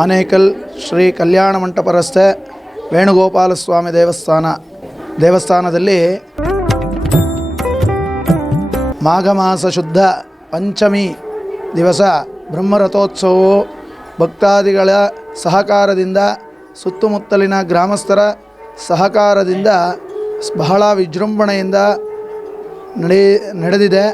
ಆನೇಕಲ್ ಶ್ರೀ ಕಲ್ಯಾಣ ಮಂಟಪ ರಸ್ತೆ ವೇಣುಗೋಪಾಲ ಸ್ವಾಮಿ ದೇವಸ್ಥಾನ, ದೇವಸ್ಥಾನದಲ್ಲಿ ಮಾಘ ಮಾಸ ಶುದ್ಧ ಪಂಚಮಿ ದಿವಸ ಬ್ರಹ್ಮರಥೋತ್ಸವವು ಭಕ್ತಾದಿಗಳ ಸಹಕಾರದಿಂದ ಸುತ್ತಮುತ್ತಲಿನ ಗ್ರಾಮಸ್ಥರ ಸಹಕಾರದಿಂದ ಬಹಳ ವಿಜೃಂಭಣೆಯಿಂದ ನಡೆ ನಡೆದಿದೆ.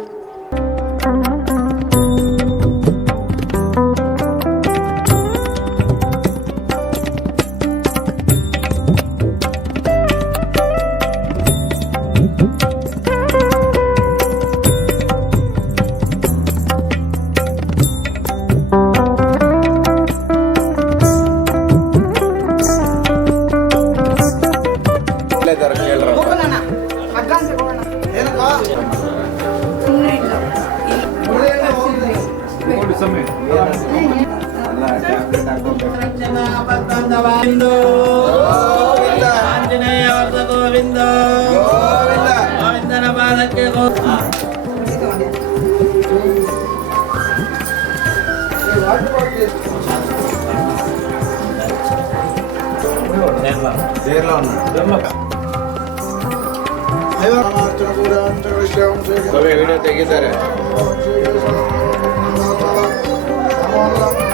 ಆಂಜನೇಯ ಗೋವಿಂದ. ಗೋವಿಂದನ ಪಾದಕ್ಕೆ ವಿಡಿಯೋ ತೆಗಿತಾರೆ Lord.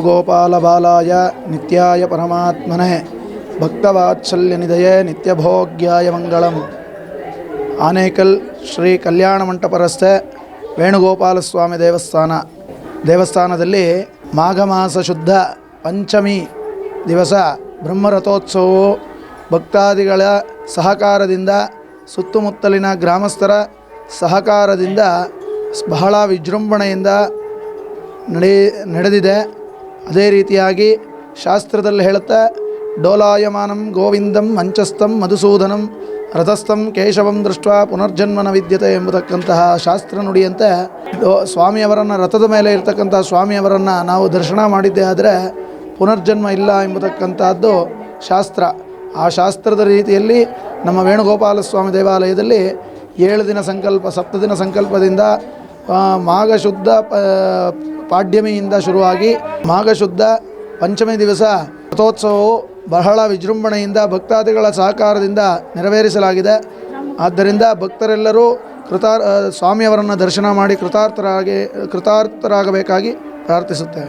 ಗೋಪಾಲಬಾಲಾಯ ನಿತ್ಯಾಯ ಪರಮಾತ್ಮನೆ ಭಕ್ತವಾತ್ಸಲ್ಯನಿಧಯೇ ನಿತ್ಯಭೋಗ್ಯಾಯ ಮಂಗಳಂ. ಆನೇಕಲ್ ಶ್ರೀ ಕಲ್ಯಾಣ ಮಂಟಪ ರಸ್ತೆ ವೇಣುಗೋಪಾಲ ಸ್ವಾಮಿ ದೇವಸ್ಥಾನ. ದೇವಸ್ಥಾನದಲ್ಲಿ ಮಾಘ ಮಾಸ ಶುದ್ಧ ಪಂಚಮಿ ದಿವಸ ಬ್ರಹ್ಮರಥೋತ್ಸವವು ಭಕ್ತಾದಿಗಳ ಸಹಕಾರದಿಂದ ಸುತ್ತಮುತ್ತಲಿನ ಗ್ರಾಮಸ್ಥರ ಸಹಕಾರದಿಂದ ಬಹಳ ವಿಜೃಂಭಣೆಯಿಂದ ನಡೆ ನಡೆದಿದೆ. ಅದೇ ರೀತಿಯಾಗಿ ಶಾಸ್ತ್ರದಲ್ಲಿ ಹೇಳುತ್ತೆ, ಡೋಲಾಯಮಾನಂ ಗೋವಿಂದಂ ಮಂಚಸ್ಥಂ ಮಧುಸೂದನಂ ರಥಸ್ಥಂ ಕೇಶವಂ ದೃಷ್ಟ ಪುನರ್ಜನ್ಮನ ವಿದ್ಯತೆ ಎಂಬತಕ್ಕಂತಹ ಶಾಸ್ತ್ರ ನುಡಿಯಂತೆ ಸ್ವಾಮಿಯವರನ್ನು ರಥದ ಮೇಲೆ ಇರ್ತಕ್ಕಂಥ ಸ್ವಾಮಿಯವರನ್ನು ನಾವು ದರ್ಶನ ಮಾಡಿದ್ದೇ ಆದರೆ ಪುನರ್ಜನ್ಮ ಇಲ್ಲ ಎಂಬತಕ್ಕಂಥದ್ದು ಶಾಸ್ತ್ರ. ಆ ಶಾಸ್ತ್ರದ ರೀತಿಯಲ್ಲಿ ನಮ್ಮ ವೇಣುಗೋಪಾಲ ಸ್ವಾಮಿ ದೇವಾಲಯದಲ್ಲಿ ಏಳು ದಿನ ಸಂಕಲ್ಪ, ಸಪ್ತ ದಿನ ಸಂಕಲ್ಪದಿಂದ ಮಾಘ ಶುದ್ಧ ಪ ಪಾಡ್ಯಮಿಯಿಂದ ಶುರುವಾಗಿ ಮಾಘ ಶುದ್ಧ ಪಂಚಮಿ ದಿವಸ ರಥೋತ್ಸವವು ಬಹಳ ವಿಜೃಂಭಣೆಯಿಂದ ಭಕ್ತಾದಿಗಳ ಸಹಕಾರದಿಂದ ನೆರವೇರಿಸಲಾಗಿದೆ. ಆದ್ದರಿಂದ ಭಕ್ತರೆಲ್ಲರೂ ಕೃತಾರ್ ಸ್ವಾಮಿಯವರನ್ನು ದರ್ಶನ ಮಾಡಿ ಕೃತಾರ್ಥರಾಗಿ, ಕೃತಾರ್ಥರಾಗಬೇಕಾಗಿ ಪ್ರಾರ್ಥಿಸುತ್ತೇವೆ.